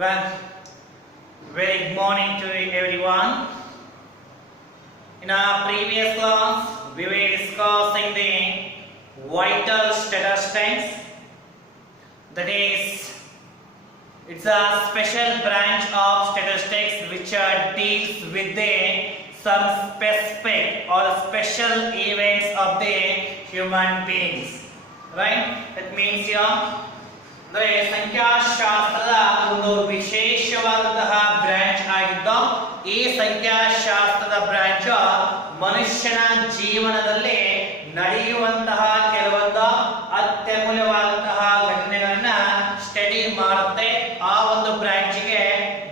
Well, very good morning to everyone. In our previous class, we were discussing the vital statistics. That is, it's a special branch of statistics which deals with some specific or special events of the human beings. Right? That means here. ಅಂದರೆ ಸಂಖ್ಯಾಶಾಸ್ತ್ರದ ಒಂದು ವಿಶೇಷವಾದಂತಹ branch ಆಗಿದ್ದು ಈ ಸಂಖ್ಯಾಶಾಸ್ತ್ರದ branch ಮನುಷ್ಯನ ಜೀವನದಲ್ಲಿ ನಡೆಯುವಂತಹ ಕೆಲವೊಂದು ಅತ್ಯಮೂಲ್ಯವಾದಂತಹ ಘಟನೆಗಳನ್ನ ಸ್ಟಡಿ ಮಾಡುತ್ತೆ. ಆ ಒಂದು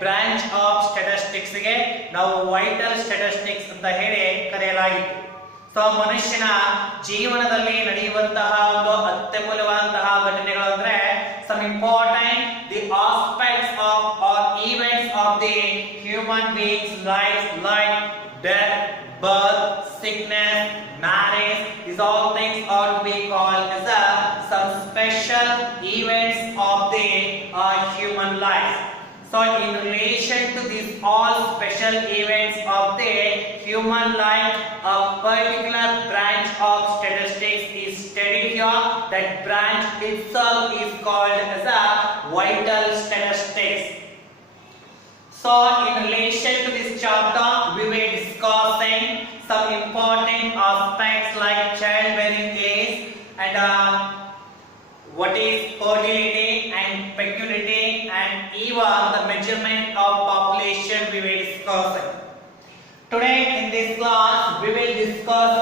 ಬ್ರಾಂಚ್ ಆಫ್ ಸ್ಟ್ಯಾಟಿಸ್ಟಿಕ್ಸ್ ಗೆ ನಾವು ವೈಟಲ್ ಸ್ಟ್ಯಾಟಿಸ್ಟಿಕ್ಸ್ ಅಂತ ಹೇಳಿ ಕರೆಯಲಾಗಿತ್ತು. ಸೊ ಮನುಷ್ಯನ ಜೀವನದಲ್ಲಿ ನಡೆಯುವಂತಹ ಒಂದು ಅತ್ಯಮೂಲ್ಯವಾದಂತಹ ಘಟನೆಗಳು ಅಂದ್ರೆ some important the aspects of or events of the human beings lives like death, birth, sickness, marriage. These all things are to be called as some special events of the human life. So in relation to these all special events of the human life, a particular branch of statistics is studied here. That branch itself is called as a vital statistics. So in relation to this chapter, we were discussing some important aspects like childbearing age and what is fertility and fecundity and even the measurement of population we were discussing. Today in this class we will discuss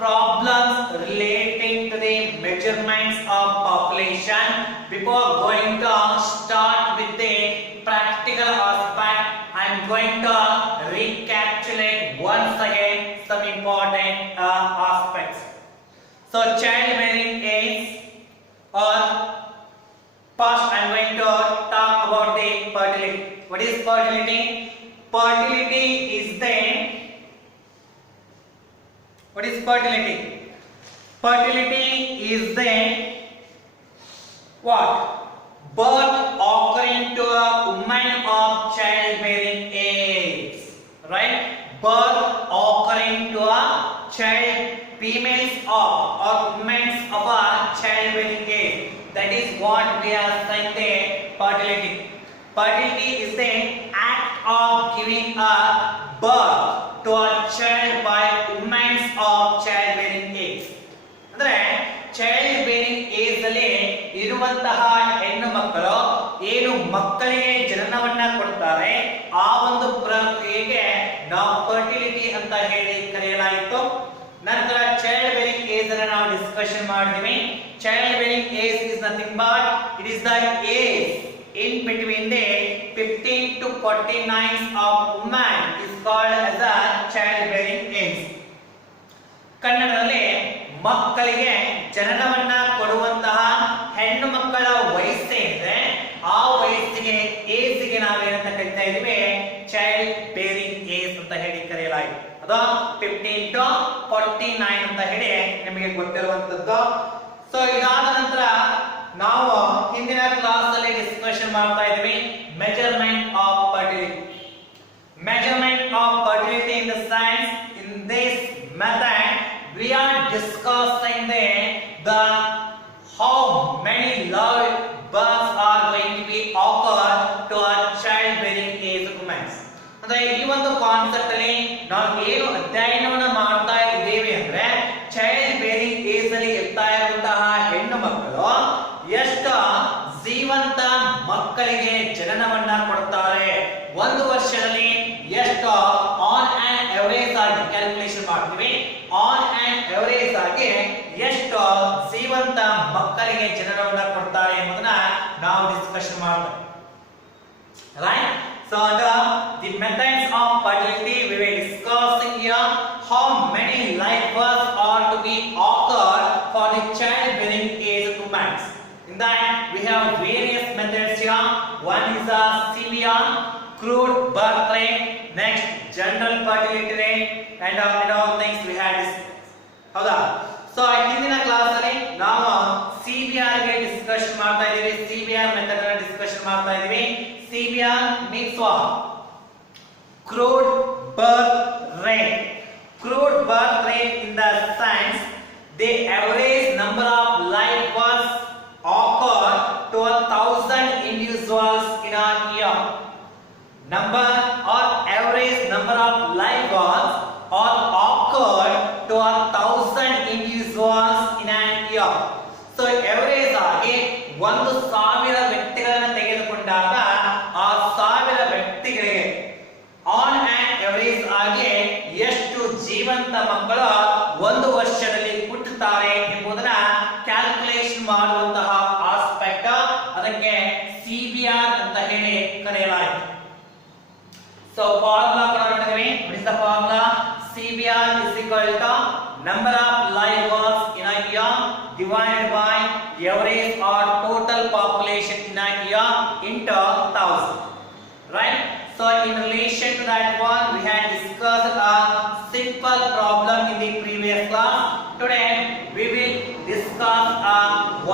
problems relating to the measurements of population. Before going to start with the practical aspect, I am going to recapitulate once again some important aspects. So childbearing age, or first I am going to talk about the fertility. What is fertility? Fertility is the what is fertility? Fertility is the what? Birth occurring to a woman of childbearing age, right? Birth occurring to a child, females of or women of a childbearing age. That is what we are saying the fertility. Fertility is the act of giving a birth to a child by women of childbearing age. ಅಂದ್ರೆ child bearing age ಅಲ್ಲಿ ಇರುವಂತಹ ಹೆಣ್ಣು ಮಕ್ಕಳು ಏನು ಮಕ್ಕಳಿಗೆ ಜನನವನ್ನ ಕೊಡ್ತಾರೆ ಆ ಒಂದು ಪ್ರಕ್ರಿಯೆಗೆ ನಾವು ಫರ್ಟಿಲಿಟಿ ಅಂತ ಹೇಳಿ ಕರೆಯಲಾಯಿತು. ನಂತರ ಚೈಲ್ಡ್ ಬೇರಿಂಗ್ ಏಜ್ ಅನ್ನು ನಾವು ಡಿಸ್ಕಷನ್ ಮಾಡಿದ್ವಿ. Child bearing age is nothing but it is the age in between the 15 to 49 of woman is called as a childbearing age. ಕನ್ನಡದಲ್ಲಿ ಮಕ್ಕಳಿಗೆ ಜನನವನ್ನ ಕೊಡುವಂತಹ ಹೆಣ್ಣು ಮಕ್ಕಳ ವಯಸ್ಸೇನಿದೆ ಆ ವಯಸ್ಸಿಗೆ ಏಜ್ಗೆ ನಾವೇನಂತ ಕರಿತಾ ಇದೀವಿ ಚೈಲ್ಡ್ ಬೇರಿಂಗ್ ಏಜ್ ಅಂತ ಹೇಳಿ ಕರೆಯಲಾಯಿತು. ಅದು 15 to 49 ಅಂತ ಹೇಳಿ ನಿಮಗೆ ಗೊತ್ತಿರುವಂತದ್ದು. ಸೊ ಇದಾದ ನಂತರ ನಾವು ಹಿಂದಿನ ಕ್ಲಾಸ್ ಅಲ್ಲಿ ಡಿಸ್ಕಷನ್ ಮಾಡ್ತಾ ಇದ್ವಿ measurement of fertility. Measurement of fertility in the science in this method we are discussing the how many live births are going to be occur to a child bearing age women. ಅಂದ್ರೆ ಈ ಒಂದು concept ಅಲ್ಲಿ ನಾವು ಏನು ಅಧ್ಯಯನವನ್ನ ಮಾಡ್ತಾ ಇದ್ದೇವೆ ಅಂದ್ರೆ child bearing age ಅಲ್ಲಿ ಇರ್ತಾ ಇರುವಂತಹ ಹೆಣ್ಣು ಮಕ್ಕಳು ಎಷ್ಟು ಜೀವಂತ ಮಕ್ಕಳಿಗೆ ಜನನವನ್ನ ಕೊಡ್ತಾರೆ, ಒಂದು ವರ್ಷದಲ್ಲಿ ಎಷ್ಟು ಆನ್ ಆನ್ ಎವರೇಜ್ ಆಗಿ ಕ್ಯಾಲ್ಕುಲೇಷನ್ ಮಾಡ್ತೀವಿ, ಆನ್ ಆನ್ ಎವರೇಜ್ ಆಗಿ ಎಷ್ಟು ಜೀವಂತ ಮಕ್ಕಳಿಗೆ ಜನನವನ್ನ ಕೊಡ್ತಾರೆ ಎಂಬುದನ್ನ ನಾವು ಡಿಸ್ಕಷನ್ ಮಾಡ್ತೇವೆ. Right? So the methods of fertility we were discussing here, how many live births are to be occur for the childbearing age women. In that we have various methods here. One is a CBR, crude birth rate, next general fertility rate, and all things we had discussed. ಹೌದಾ? So ಹಿಂದಿನ class ಅಲ್ಲಿ ನಾವು CBR ಗೆ discussion ಮಾಡ್ತಾ ಇದೀವಿ, CBR method ಅನ್ನು discussion ಮಾಡ್ತಾ ಇದೀವಿ. CBR crude birth rate. Crude birth rate in the sense the average number of live births occur to 1,000 individuals in a year. Number or average number of live births are occurred to 1,000 individuals in an year. So average ಆಗಿ 1,000 ವ್ಯಕ್ತಿಗಳನ್ನು ತೆಗೆದುಕೊಂಡಾಗ ಆ 1,000 ವ್ಯಕ್ತಿಗಳಿಗೆ on on average ಆಗಿ ಎಷ್ಟು ಜೀವಂತ ಮಕ್ಕಳು ಒಂದು ವರ್ಷದಲ್ಲಿ ಹುಟ್ಟುತ್ತಾರೆ ಎಂಬುದನ್ನ ಕ್ಯಾಲ್ಕುಲೇಷನ್ ಮಾಡುವಂತಹ ಆಸ್ಪೆಕ್ಟ್ ಅದಕ್ಕೆ ಸಿಬಿಆರ್ ಅಂತ ಹೇಳಿ ಕರೆಯಲಾಯಿತು. So formula ಕೂಡ ನೋಡಿದ್ವಿ. What is the formula? CBR is equal to number of live births in a year divided by average or total population in a year into 1,000. Right? So in relation to that one, we had discussed a simple problem in the previous class. Today we will discuss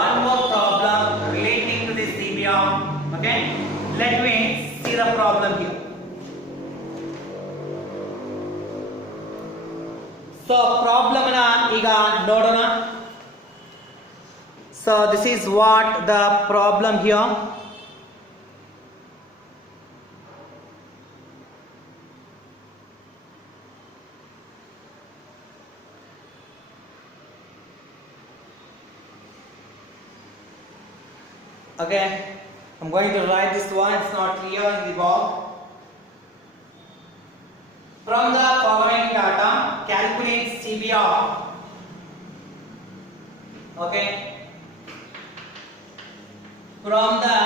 one more problem relating to this CBR. Okay? Let me see the problem here. So problem na iga nodona. So this is what the problem here. Okay, I'm going to write this one. It's not clear in the box. From the following data, calculate CBR. Okay. From the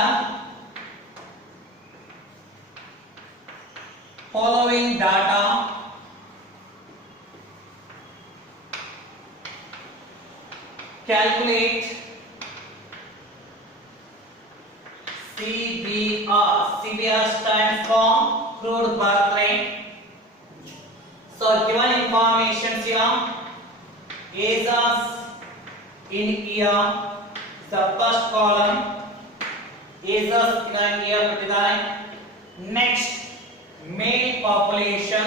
following data, calculate CBR. CBR stands for crude birth rate. So given information here, ages in year is the first column. Ages in a year ಕೊಟ್ಟಿದ್ದಾರೆ. Next, male population.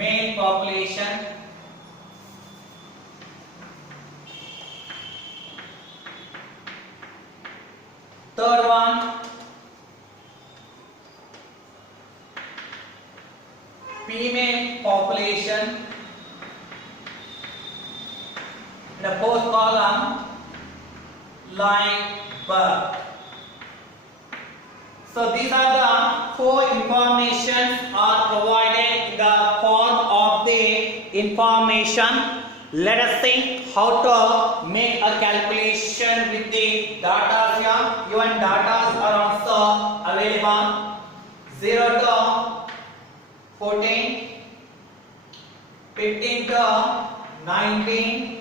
Male population. Third one, female population. In the fourth column, live birth. So these are the four informations are provided in the form of the information. Let us see how to make a calculation with the data here. Even data are also available. 0 to 14, 15 to 19,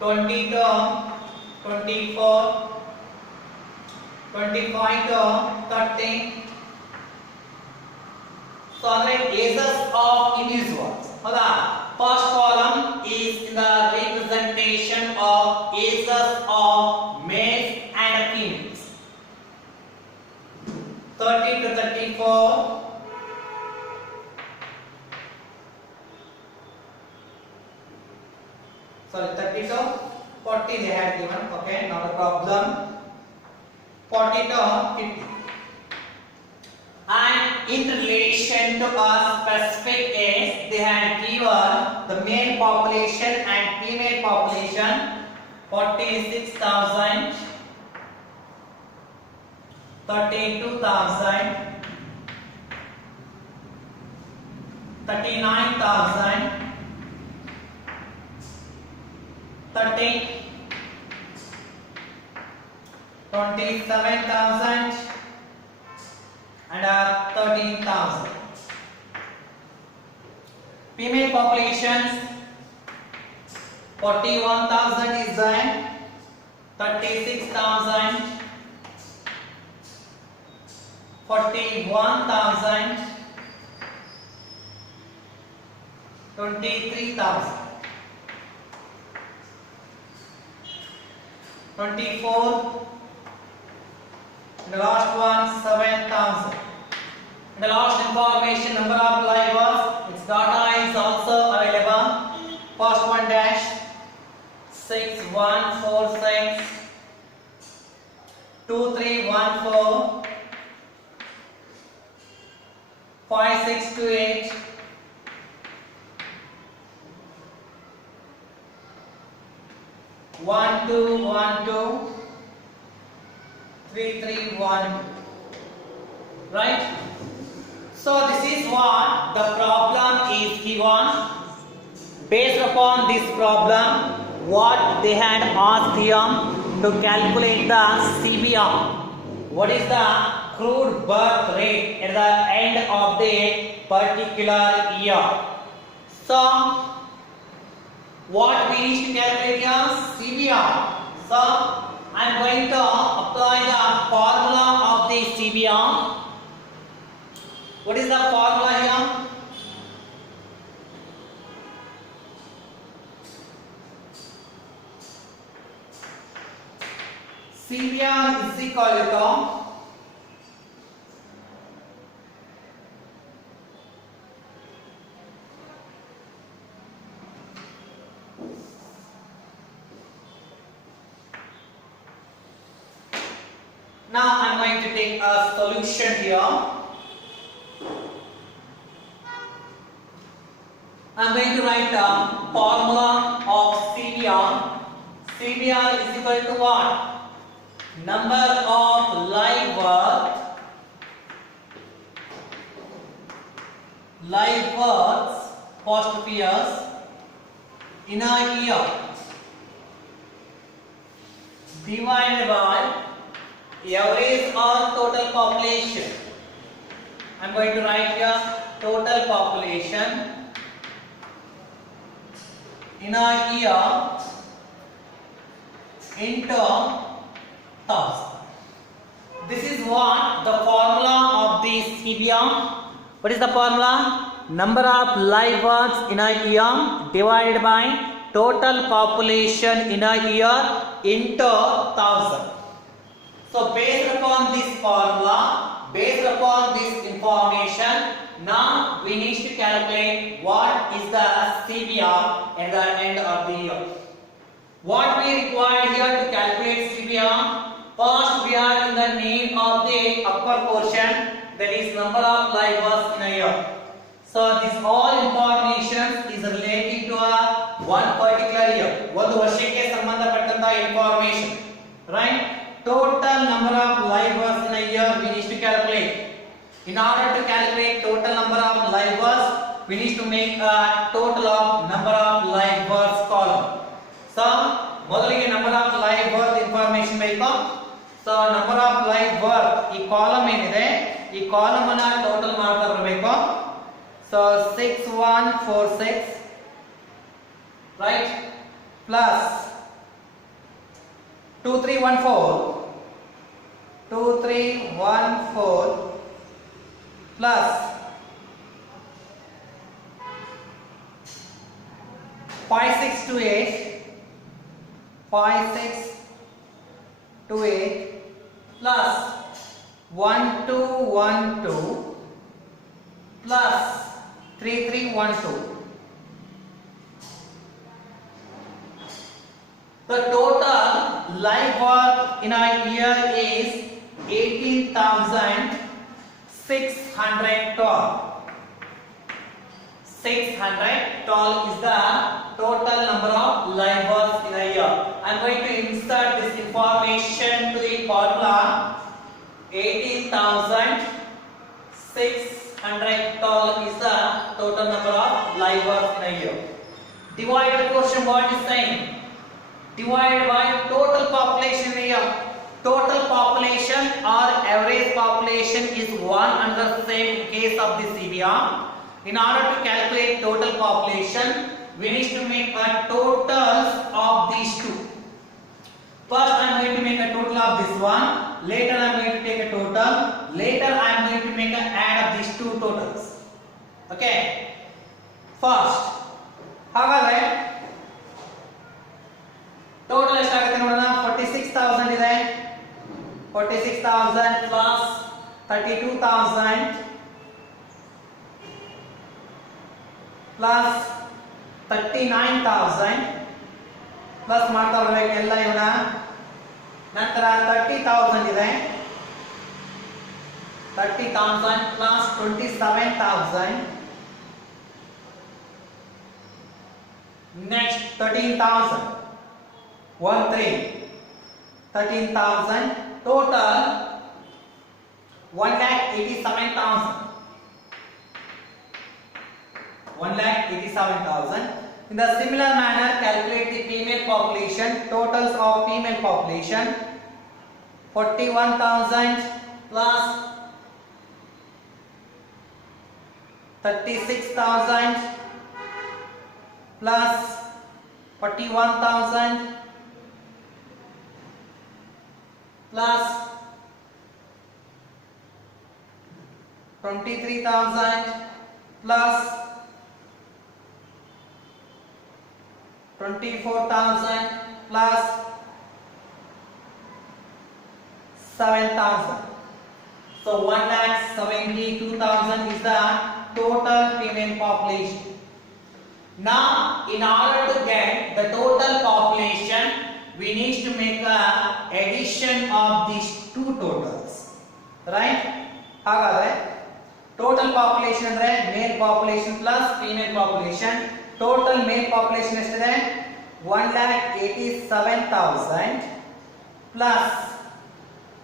20 to 24, 25 to 30. So the ages of individuals. First column is in the representation of ages of males and females. 30 to 34. Sorry, 30 to 40 they had given. Okay, not a problem. 40 to 50. And in relation to a specific age, they had given the male population and female population 46,000, 32,000, 39,000, 30, 27,000 and 13,000. Female populations 41,000 is there, 36,000, 41,000, 23,000. 24. And the last one 7,000. And the last information, number of live births, its data is also available. First one dash 6146 2314 5628 1212 3312. Right? So this is what the problem is given. Based upon this problem, what they had asked here to calculate the CBR. What is the crude birth rate at the end of the particular year? So what we need to calculate here? CBR. So I am going to apply the formula of the CBR. What is the formula here? CBR is equal to now I am going to take a solution here. I am going to write the formula of CBR. CBR is equal to what? Number of live births first years in a year divided by average or total population. I am going to write here total population in a year into 1000. This is what the formula of the CBR. What is the formula? Number of live births in a year divided by total population in a year into 1000. So based upon this formula, based upon this information, now we need to calculate what is the CBR at the end of the year. What we require here to calculate CBR? First, we are in the need of the upper portion, that is number of live births in a year. So this all information is related to a one particular year. ಒಂದು ವರ್ಷಕ್ಕೆ ಸಂಬಂಧಪಟ್ಟಂತ information, right? Total number of live births in a year we need to calculate. In order to calculate total number of live births, we need to make a total of number of live births column. So ಮೊದಲಿಗೆ number of live birth information ಬೇಕು. So number of live birth ಈ column ಏನಿದೆ ಈ column ಅನ್ನು total ಮಾಡ್ತಾ ಬರಬೇಕು. So 6146 right plus 2314 plus 5628 plus 1212 plus 3312. The total live birth in a year is 18,612. 612 is the total number of live births in a year. I am going to insert this information to the formula. 18,612 is the total number of live births in a year. Divide the question what is saying? Divided by total population in a year. Total population or average population is one and the same in case of the CBR. In order to calculate total population, we need to make a totals of these two. First I am going to make a total of this one, later I am going to take a total, later I am going to make an add of these two totals. Okay, first ಹಾಗಾದ್ರೆ total ಎಷ್ಟಾಗುತ್ತೆ ನೋಡೋಣ. 46,000 32,000 plus 39,000 plus ಮಾಡ್ತಾ ಬರಬೇಕು ಎಲ್ಲ ಇವನ್ನ ನಂತರ 30,000 ಇದೆ 30,000 plus 27,000 next 13,000 13,000 total 1,87,000 1,87,000. In the similar manner, calculate the female population. Totals of female population 41,000 plus 36,000 plus 41,000 plus 23,000 plus 24,000 plus 7,000. So 1,72,000 is the total female population. Now, in order to get the total population, we need to make a addition of these two totals, right? ಹಾಗಾದ್ರೆ total population ಅಂದ್ರೆ male population plus female population. Total male population ಎಷ್ಟಿದೆ 1,87,000 plus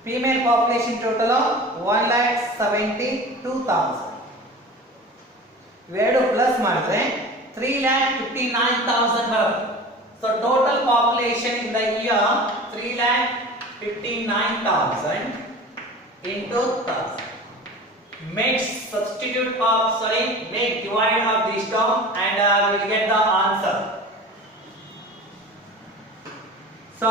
female population total 1,72,000. ಇವೆರಡು plus ಮಾಡಿದ್ರೆ 3,59,000 ಬರುತ್ತೆ. So total population in the year 3,59,000 into 1,000. Make substitute of make divide of this term and we will get the answer. So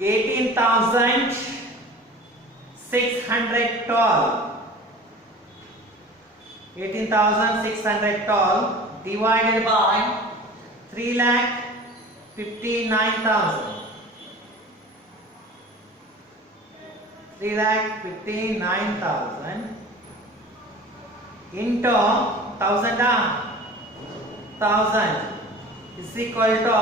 18,612 divided by 3,59,000 3,59,000 into 1,000 is equal to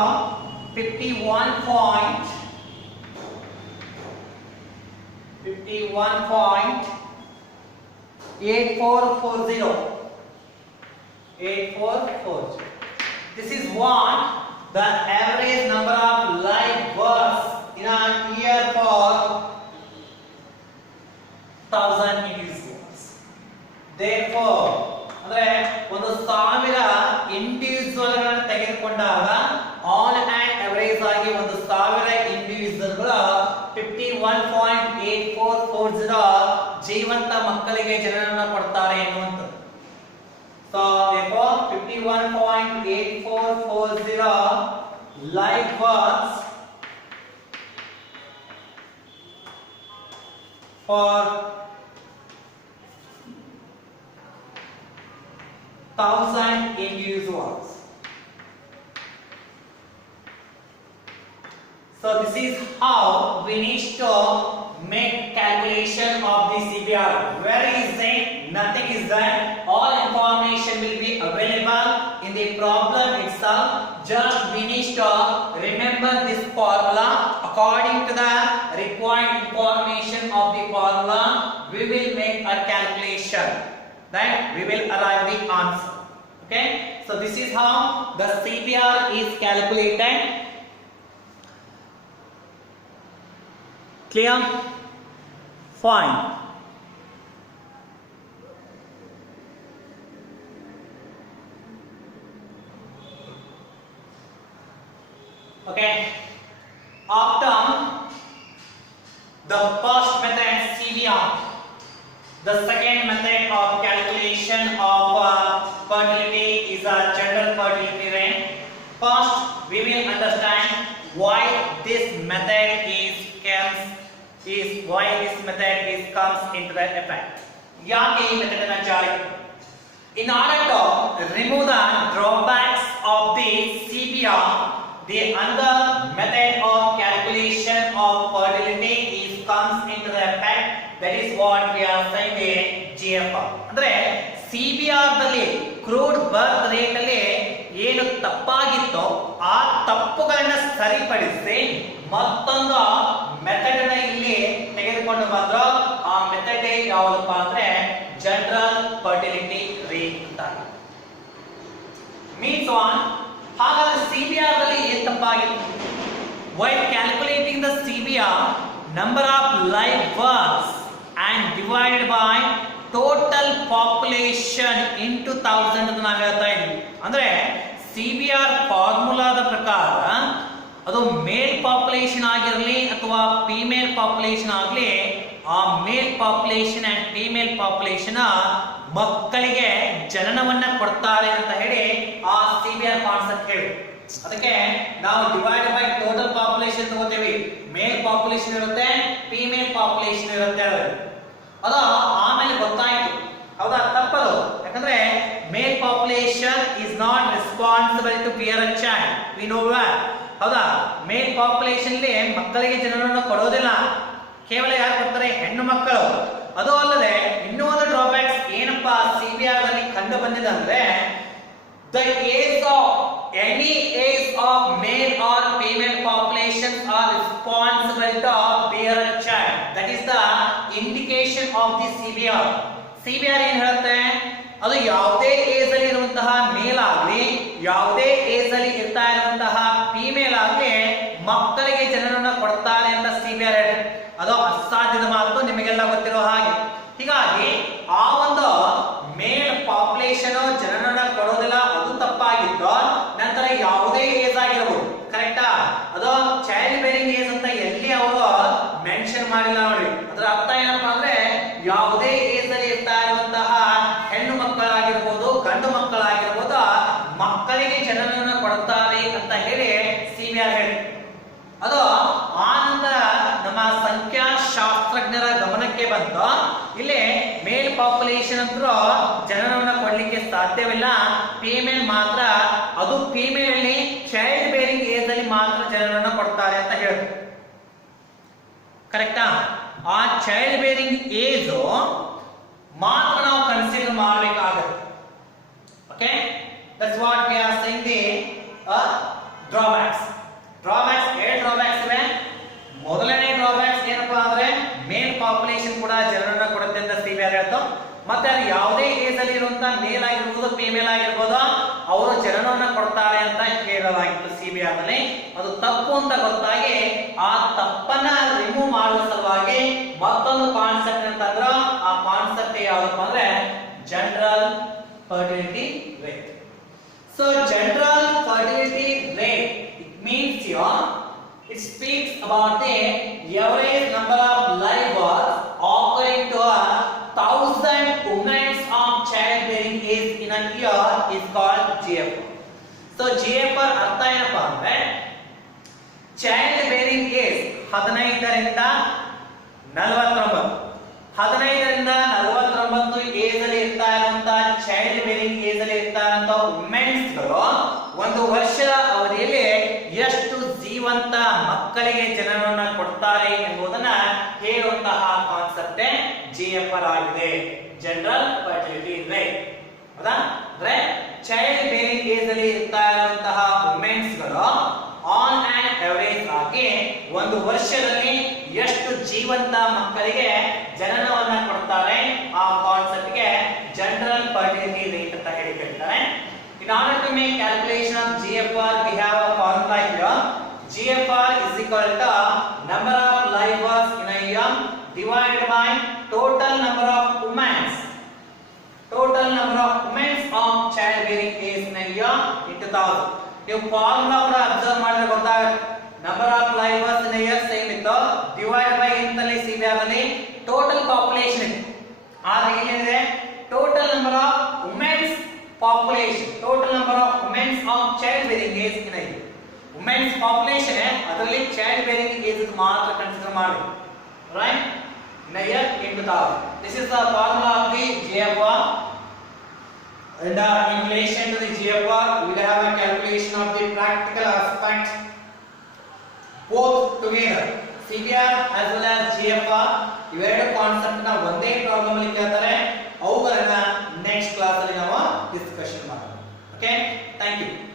51.8440. This is what the average number of live births in a year for 1,000 individuals. Therefore, ಅಂದ್ರೆ 1,000 individual ಗಳನ್ನು ತೆಗೆದುಕೊಂಡಾಗ on and average ಆಗಿ 1,000 individual ಗಳು 51.8440 ಜೀವಂತ ಮಕ್ಕಳಿಗೆ ಜನನವನ್ನು ಕೊಡ್ತಾರೆ ಎನ್ನುವಂಥದ್ದು. So therefore 51.8440 live births for 1,000 individuals. So this is how we need to make calculation of the CPR. Where is it? Nothing is there. All information will be available in the problem itself. Just we need to remember this formula. According to the required information of the formula, we will make a calculation. Then we will arrive the answer. Okay? So this is how the CPR is calculated. Clear? Fine. Okay. After the first method CPR, the second method of calculation of fertility is a general fertility rate. First, we will understand why this method comes into the effect. ಯಾಕೆ ಈ method ಅನ್ನು ಜಾರಿಗೆ? In order to remove the drawbacks of the CPR, the another method of calculation of fertility comes into the effect. That is what GFR. ಅಂದ್ರೆ CBR ದಲ್ಲಿ crude birth rate ಅಲ್ಲಿ ಏನು ತಪ್ಪಾಗಿತ್ತೋ ಆ ತಪ್ಪುಗಳನ್ನ ಸರಿಪಡಿಸಿ ಮತ್ತೊಂದು ಮೆಥಡ್ ಅನ್ನ ಇಲ್ಲಿ ತೆಗೆದುಕೊಂಡು ಬಂದ್ರು. ಆ ಮೆಥಡ್ ಯಾವುದಪ್ಪ ಅಂದ್ರೆ ಜನರಲ್ ಫರ್ಟಿಲಿಟಿ ರೇಟ್ ಅಂತ ಮೀನ್ಸ್ ಆನ್. ಹಾಗಾದ್ರೆ CBR ದಲ್ಲಿ ಏನು ತಪ್ಪಾಗಿತ್ತು? While calculating the CBR, number of live births and divided by total population into 1000 ಅಂತ ನಾವು ಹೇಳ್ತಾ ಇದ್ವಿ. ಅಂದ್ರೆ CBR ಫಾರ್ಮುಲಾದ ಪ್ರಕಾರ ಅದು ಮೇಲ್ ಪಾಪ್ಯುಲೇಷನ್ ಆಗಿರಲಿ ಅಥವಾ ಫಿಮೇಲ್ ಪಾಪ್ಯುಲೇಷನ್ ಆಗಲಿ, ಆ ಮೇಲ್ ಪಾಪ್ಯುಲೇಷನ್ ಅಂಡ್ ಫಿಮೇಲ್ ಪಾಪ್ಯುಲೇಷನ್ ಮಕ್ಕಳಿಗೆ ಜನನವನ್ನ ಕೊಡ್ತಾರೆ ಅಂತ ಹೇಳಿ ಆ CBR ಕಾನ್ಸೆಪ್ಟ್ ಹೇಳಿ. ಅದಕ್ಕೆ ನಾವು ಡಿವೈಡ್ ಬೈ ಟೋಟಲ್ ಪಾಪ್ಯುಲೇಷನ್ ತಗೋತೀವಿ. ಮೇಲ್ ಪಾಪ್ಯುಲೇಷನ್ ಇರುತ್ತೆ, ಫಿಮೇಲ್ ಪಾಪ್ಯುಲೇಷನ್ ಇರುತ್ತೆ. ಅದು ಆಮೇಲೆ ಗೊತ್ತಾಯ್ತು, ಹೌದಾ? ತಪ್ಪದು. ಯಾಕಂದ್ರೆ male population is not responsible to bear a child, we know that. ಹೌದಾ? ಮೇಲ್ ಪಾಪ್ಯುಲೇಷನ್ ಅಲ್ಲಿ ಮಕ್ಕಳಿಗೆ ಜನನವನ್ನು ಕೊಡೋದಿಲ್ಲ, ಕೇವಲ ಯಾರು ಕೊಡ್ತಾರೆ? ಹೆಣ್ಣು ಮಕ್ಕಳು. ಅದು ಅಲ್ಲದೆ ಇನ್ನೂ ಒಂದು ಡ್ರಾಬ್ಯಾಕ್ಸ್ ಏನಪ್ಪಾ CBR ನಲ್ಲಿ ಕಂಡು ಬಂದಿದೆ ಅಂದ್ರೆ the age of any age of male or female population are responsible to bear a child. That is the indication of the CBR. CBR ಏನು ಹೇಳುತ್ತೆ? ಅದು ಯಾವುದೇ ಏಜ್ ಅಲ್ಲಿ ಇರುವಂತಹ ಮೇಲ್ ಆಗಲಿ ಯಾವುದೇ ಏಜ್ ಅಲ್ಲಿ ಇರ್ತಾ ಇರುವಂತಹ ಫಿಮೇಲ್ ಆಗಲಿ ಮಕ್ಕಳಿಗೆ ಜನನವನ್ನು ಕೊಡ್ತಾರೆ ಅಂತ CBR ಹೇಳುತ್ತೆ. ಅದು ಅಸಾಧ್ಯದ ಮಾತು, ನಿಮಗೆಲ್ಲ ಗೊತ್ತಿರೋ ಹಾಗೆ. ಹೀಗಾಗಿ ಆ ಒಂದು ಮೇಲ್ ಪಾಪ್ಯುಲೇಷನ್ ಜನನನ್ನ ಕೊಡೋದಿಲ್ಲ, ಅದು ತಪ್ಪಾಗಿತ್ತು. ನಂತರ ಯಾವುದೇ ಏಜ್ ಆಗಿರಬಹುದು, ಕರೆಕ್ಟಾ? ಅದು ಚೈಲ್ಡ್ ಬೇರಿಂಗ್ ಏಜ್ ಅಂತ ಎಲ್ಲಿ ಅವರು ಮೆನ್ಷನ್ ಮಾಡಿಲ್ಲ ನೋಡಿ. ಅದರ ಅರ್ಥ ಏನಪ್ಪಾ ಅಂದ್ರೆ ಯಾವುದೇ ಏಜ್ ಅಲ್ಲಿ ಇರ್ತಾ ಇರುವಂತಹ ಹೆಣ್ಣು ಮಕ್ಕಳಾಗಿರ್ಬೋದು ಗಂಡು ಮಕ್ಕಳಾಗಿರ್ಬೋದು ಮಕ್ಕಳಿಗೆ ಜನನನ್ನ ಕೊಡ್ತಾರೆ ಅಂತ ಹೇಳಿ CBR ಹೇಳಿ. ಅದು ಆನಂತರ ನಮ್ಮ ಸಂಖ್ಯಾಶಾಸ್ತ್ರಜ್ಞರ ಗಮನಕ್ಕೆ ಬಂತು. ಇಲ್ಲಿ ಮೇಲ್ ಪಾಪ್ಯುಲೇಷನ್ ಅಂತೂ ಜನನವನ್ನ ಕೊಡ್ಲಿಕ್ಕೆ ಸಾಧ್ಯವಿಲ್ಲ, ಫಿಮೇಲ್ ಮಾತ್ರ, ಅದು ಫಿಮೇಲ್ ಅಲ್ಲಿ ಚೈಲ್ಡ್ ಬೇರಿಂಗ್ ಏಜ್ ಅಲ್ಲಿ ಮಾತ್ರ ಜನನವನ್ನ ಕೊಡ್ತಾರೆ ಅಂತ ಹೇಳಿದ್ರು. ಕರೆಕ್ಟಾ? ಆ ಚೈಲ್ಡ್ ಬೇರಿಂಗ್ ಏಜ್ ಮಾತ್ರ ನಾವು ಕನ್ಸಿಡರ್ ಮಾಡಬೇಕಾಗುತ್ತೆ. Okay, that's what we are saying the drawbacks. ಏಳು ಡ್ರಾಬ್ಯಾಕ್ಸ್ ಇವೆ. ಮೊದಲನೇ ಡ್ರಾಬ್ಯಾಕ್ಸ್ ಏನಪ್ಪಾ ಅಂದ್ರೆ ಮೇಲ್ ಪಾಪ್ಯುಲೇಷನ್ ಕೂಡ ಜನನನ್ನ ಕೊಡುತ್ತೆ ಅಂತ CBR ಹೇಳ್ತು. ಮತ್ತೆ ಅದು ಯಾವುದೇ ಏಜ್ ಅಲ್ಲಿ ಇರುವಂತ ಮೇಲ್ ಆಗಿರ್ಬೋದು ಫಿಮೇಲ್ ಆಗಿರ್ಬೋದು ಅವರು ಜನನವನ್ನ ಕೊಡ್ತಾರೆ ಅಂತ ಹೇಳಲಾಗಿತ್ತು CBR ನಲ್ಲಿ. ಅದು ತಪ್ಪು ಅಂತ ಗೊತ್ತಾಗಿ ಆ ತಪ್ಪನ್ನ ರಿಮೂವ್ ಮಾಡುವ ಸಲುವಾಗಿ ಮತ್ತೊಂದು ಕಾನ್ಸೆಪ್ಟ್ ಅಂತಂದ್ರೆ ಆ ಕಾನ್ಸೆಪ್ಟ್ ಯಾವ್ದಪ್ಪ ಅಂದ್ರೆ general fertility rate. So general fertility rate means it speaks about the average number of live births occurring to 1000 women of childbearing age in a year is called GFR. So GFR ಅರ್ಥ ಏನಪ್ಪಾ ಅಂದ್ರೆ child bearing age 15 ರಿಂದ 49, 15 ರಿಂದ 49 age ಅಲ್ಲಿ ಇರ್ತಾ ಇರುವಂತ child bearing age ಅಲ್ಲಿ ಇರ್ತಾ ಇರುವಂತ ವುಮೆನ್ಸ್ ಗಳು ಒಂದು ವರ್ಷದ ಅವಧಿಯಲ್ಲಿ ಎಷ್ಟು ಜೀವಂತ ಮಕ್ಕಳಿಗೆ ಜನನವನ್ನ ಕೊಡ್ತಾರೆ ಎಂಬುದನ್ನ ಹೇಳುವಂತಹ ಕಾನ್ಸೆಪ್ಟ್ GFR ಆಗಿದೆ, ಜನರಲ್ ಫರ್ಟಿಲಿಟಿ ರೇಟ್. ಹೌದಾ? ಅಂದ್ರೆ ಚೈಲ್ಡ್ ಬೇರಿಂಗ್ ಏಜ್ ಅಲ್ಲಿ ಇರ್ತಾ ಇರುವಂತಹ ವುಮೆನ್ಸ್ ಗಳು ಆನ್ ಆನ್ ಅವರೇಜ್ ಆಗಿ ಒಂದು ವರ್ಷದಲ್ಲಿ ಎಷ್ಟು ಜೀವಂತ ಮಕ್ಕಳಿಗೆ ಜನನವನ್ನ ಕೊಡ್ತಾರೆ, ಆ ಕಾನ್ಸೆಪ್ಟ್ ಗೆ ಜನರಲ್ ಫರ್ಟಿಲಿಟಿ ರೇಟ್ ಅಂತ ಹೇಳಿ ಕರೀತಾರೆ. In order to make calculation of GFR, we have a formula here. GFR is equal to number of live births in a year divided by total number of women. Total number of women of childbearing age in a year into 1000. ನೀವು formula ಕೂಡ observe ಮಾಡಿದ್ರೆ ಗೊತ್ತಾಗುತ್ತೆ. Number of live births in a year same ಇತ್ತು, divide by ಇಂತಲ್ಲಿ CBR ನಲ್ಲಿ total population ಇತ್ತು. ಆದ್ರೆ ಏನಿದೆ total number of women's population, total number of women of childbearing age in a year. Women's population ಅದರಲ್ಲಿ childbearing age ಮಾತ್ರ consider ಮಾಡಿ, right? In a year into 1000. This is the formula of the GFR. And in relation to the GFR, we will have a calculation of the practical aspect both together. CBR as well as GFR ಇವೆರಡು concept ನ ಒಂದೇ problem ಅಲ್ಲಿ ಕೇಳ್ತಾರೆ. Thank you.